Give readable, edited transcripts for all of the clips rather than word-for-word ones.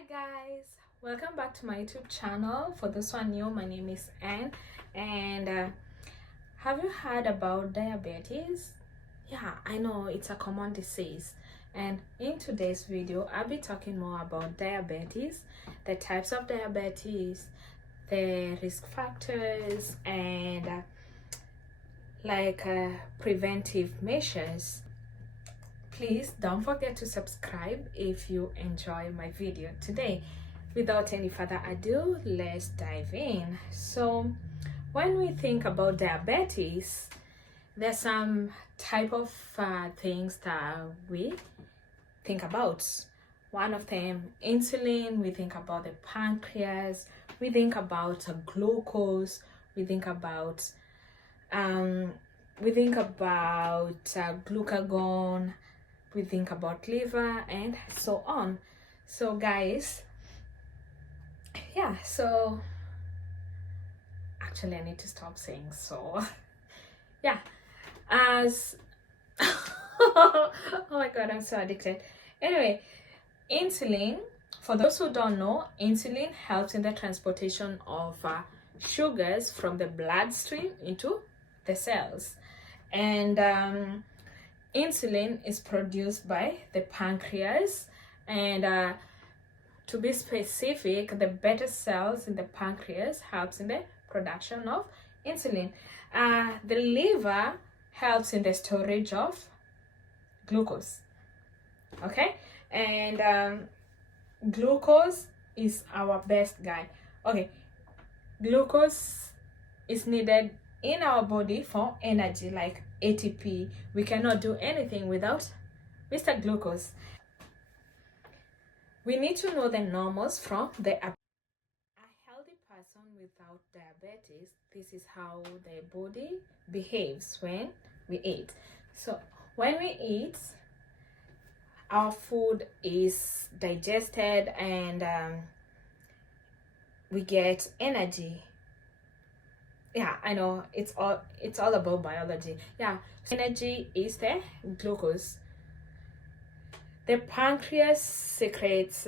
Hi guys, welcome back to my YouTube channel. For those who are new, my name is Anne, and have you heard about diabetes? Yeah, I know it's a common disease, and in today's video I'll be talking more about diabetes, the types of diabetes, the risk factors, and preventive measures. Please don't forget to subscribe if you enjoy my video today. Without any further ado, let's dive in. So when we think about diabetes, there's some type of things that we think about. One of them, insulin. We think about the pancreas, we think about glucose, we think about glucagon, we think about liver, and so on. So guys, yeah, so actually I need to stop saying so. Yeah, as oh my god, I'm so addicted. Anyway, insulin, for those who don't know, insulin helps in the transportation of sugars from the bloodstream into the cells, and insulin is produced by the pancreas, and to be specific, the beta cells in the pancreas helps in the production of insulin. The liver helps in the storage of glucose. Okay, and glucose is our best guy. Okay, glucose is needed in our body for energy, like ATP. We cannot do anything without Mr. Glucose. We need to know the normals from a healthy person without diabetes. This is how the body behaves when we eat. So when we eat, our food is digested, and we get energy. Yeah, I know it's all about biology. Yeah, energy is the glucose. The pancreas secretes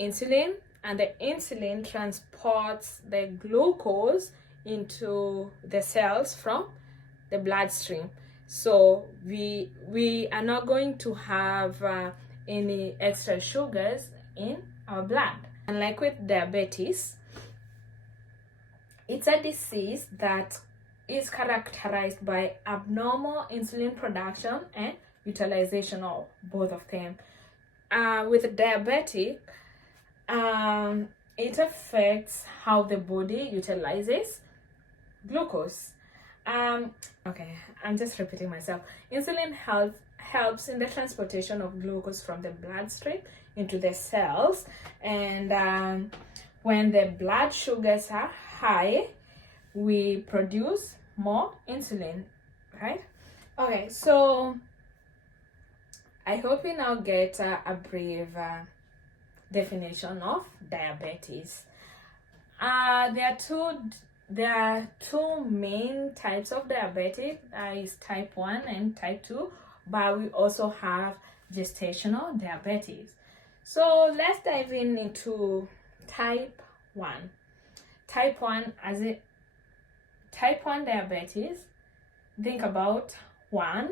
insulin, and the insulin transports the glucose into the cells from the bloodstream. So we are not going to have any extra sugars in our blood. Unlike with diabetes, it's a disease that is characterized by abnormal insulin production and utilization, of both of them. With diabetic, it affects how the body utilizes glucose. Okay, I'm just repeating myself. Insulin helps in the transportation of glucose from the bloodstream into the cells, and when the blood sugars are high, we produce more insulin, right? Okay, so I hope you now get a brief definition of diabetes. There are two main types of diabetes. Is type 1 and type 2, but we also have gestational diabetes. So let's dive into type 1. Type 1 type 1 diabetes. Think about 1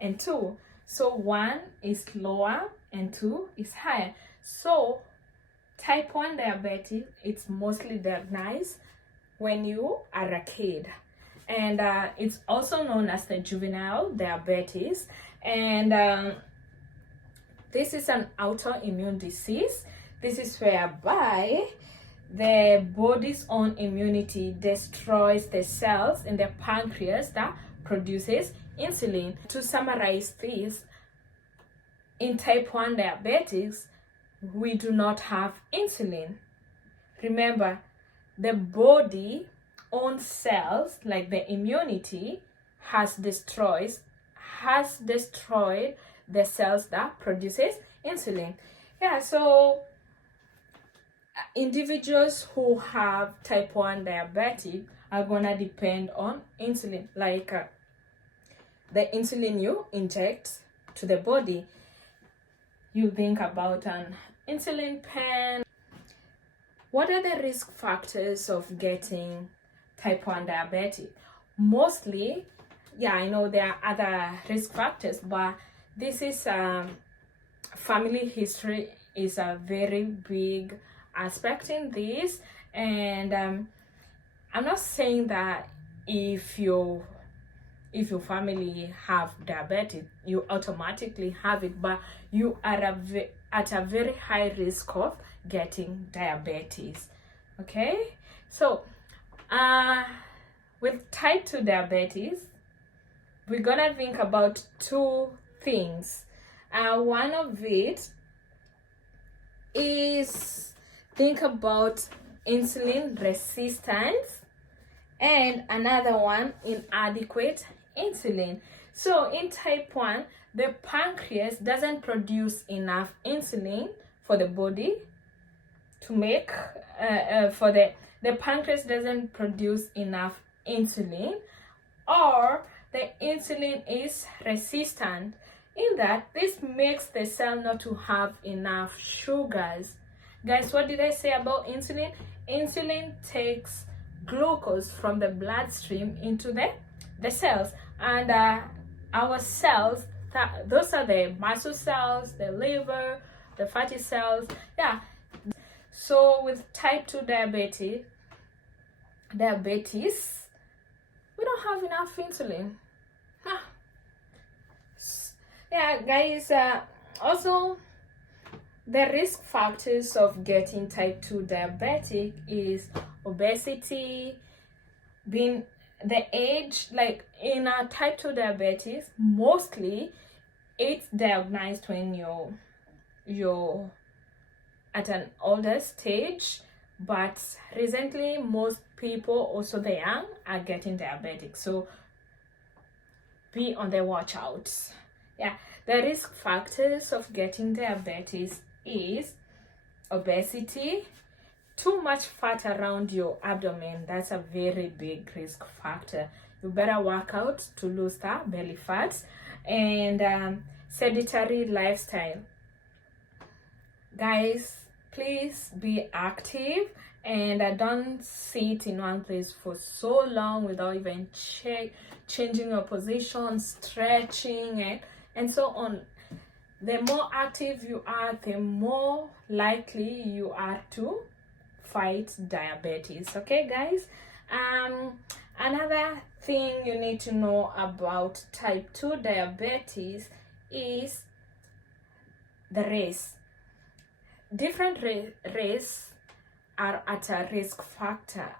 and 2. So 1 is lower and 2 is higher. So type 1 diabetes, it's mostly diagnosed when you are a kid, and it's also known as the juvenile diabetes, and this is an autoimmune disease. This is whereby the body's own immunity destroys the cells in the pancreas that produces insulin. To summarize this, in type 1 diabetes, we do not have insulin. Remember, the body own cells, like the immunity, has destroyed the cells that produces insulin. Yeah, so individuals who have type 1 diabetes are gonna depend on insulin, like the insulin you inject to the body. you think about an insulin pen. What are the risk factors of getting type 1 diabetes? Mostly, yeah, I know there are other risk factors, but this is family history is a very big aspect in this. And I'm not saying that if your family have diabetes, you automatically have it, but you are at a very high risk of getting diabetes. Okay, so with type 2 diabetes, we're gonna think about two things. One of it is think about insulin resistance, and another one, inadequate insulin. So in type 1, the pancreas doesn't produce enough insulin for the body to make the pancreas doesn't produce enough insulin, or the insulin is resistant, in that this makes the cell not to have enough sugars. Guys, what did I say about insulin? Insulin takes glucose from the bloodstream into the cells, and our cells, those are the muscle cells, the liver, the fatty cells. Yeah, so with type 2 diabetes, we don't have enough insulin. Yeah, guys, also the risk factors of getting type 2 diabetic is obesity, being the age. Like in a type 2 diabetes, mostly it's diagnosed when you're at an older stage, but recently most people, also the young, are getting diabetic, so be on the watch out. Yeah, the risk factors of getting diabetes is obesity, too much fat around your abdomen. That's a very big risk factor. You better work out to lose that belly fat. And sedentary lifestyle. Guys, please be active, and don't sit in one place for so long without even changing your position, stretching, and so on. The more active you are, the more likely you are to fight diabetes. Okay, guys? Another thing you need to know about type 2 diabetes is the race. Different race are at a risk factor,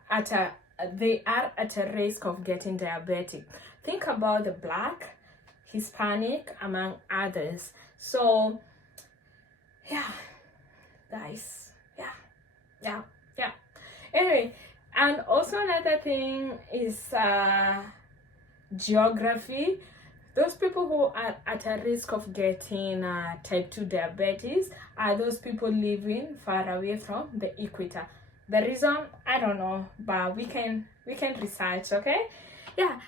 they are at a risk of getting diabetic. Think about the Black, Hispanic, among others. So yeah, guys, yeah. Anyway, and also another thing is geography. Those people who are at a risk of getting type 2 diabetes are those people living far away from the equator. The reason, I don't know, but we can research. Okay, yeah.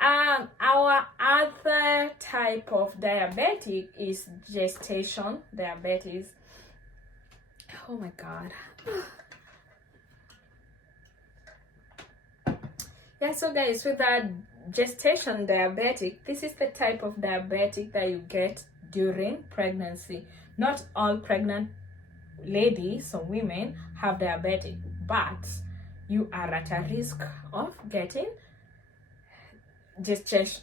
Our other type of diabetic is gestation diabetes. Oh my god. Yeah, so guys, with that gestation diabetic, this is the type of diabetic that you get during pregnancy. Not all pregnant ladies or women have diabetic, but you are at a risk of getting gestational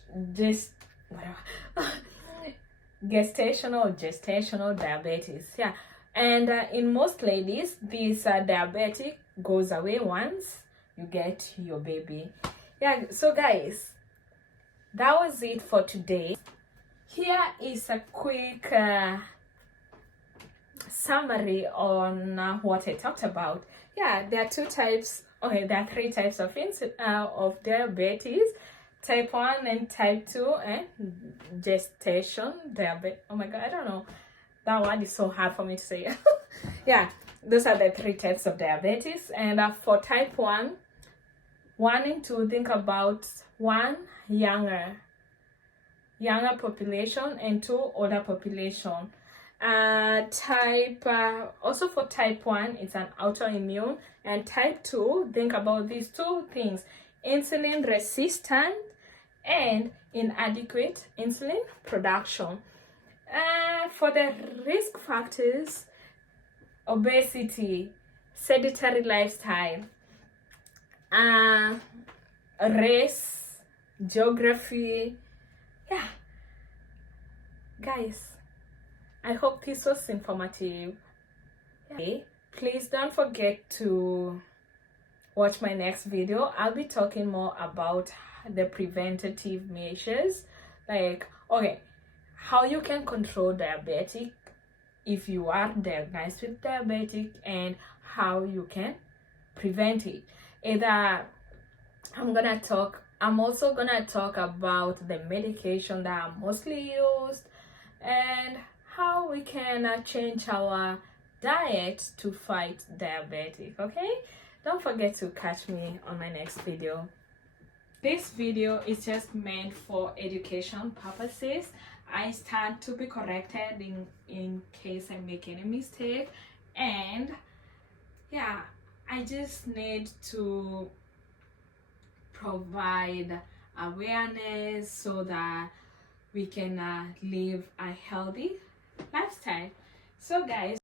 diabetes. Yeah, and in most ladies, this diabetic goes away once you get your baby. Yeah, so guys, that was it for today. Here is a quick summary on what I talked about. Yeah, there are two types. Okay, there are three types of diabetes: type 1 and type 2, and gestation diabetes. Oh my god, I don't know, that one is so hard for me to say. Yeah, those are the three types of diabetes. And for type 1 and 2, think about 1, younger population, and 2, older population. Also for type 1, it's an autoimmune, and type 2, think about these two things: insulin resistant and inadequate insulin production. For the risk factors: obesity, sedentary lifestyle, race, geography. Yeah, guys, I hope this was informative. Okay, please don't forget to watch my next video. I'll be talking more about the preventative measures, like, okay, how you can control diabetic if you are diagnosed with diabetic, and how you can prevent it. I'm also gonna talk about the medication that are mostly used, and how we can change our diet to fight diabetic. Okay, don't forget to catch me on my next video. This video is just meant for education purposes. I stand to be corrected in case I make any mistake, and yeah, I just need to provide awareness so that we can live a healthy lifestyle. So guys,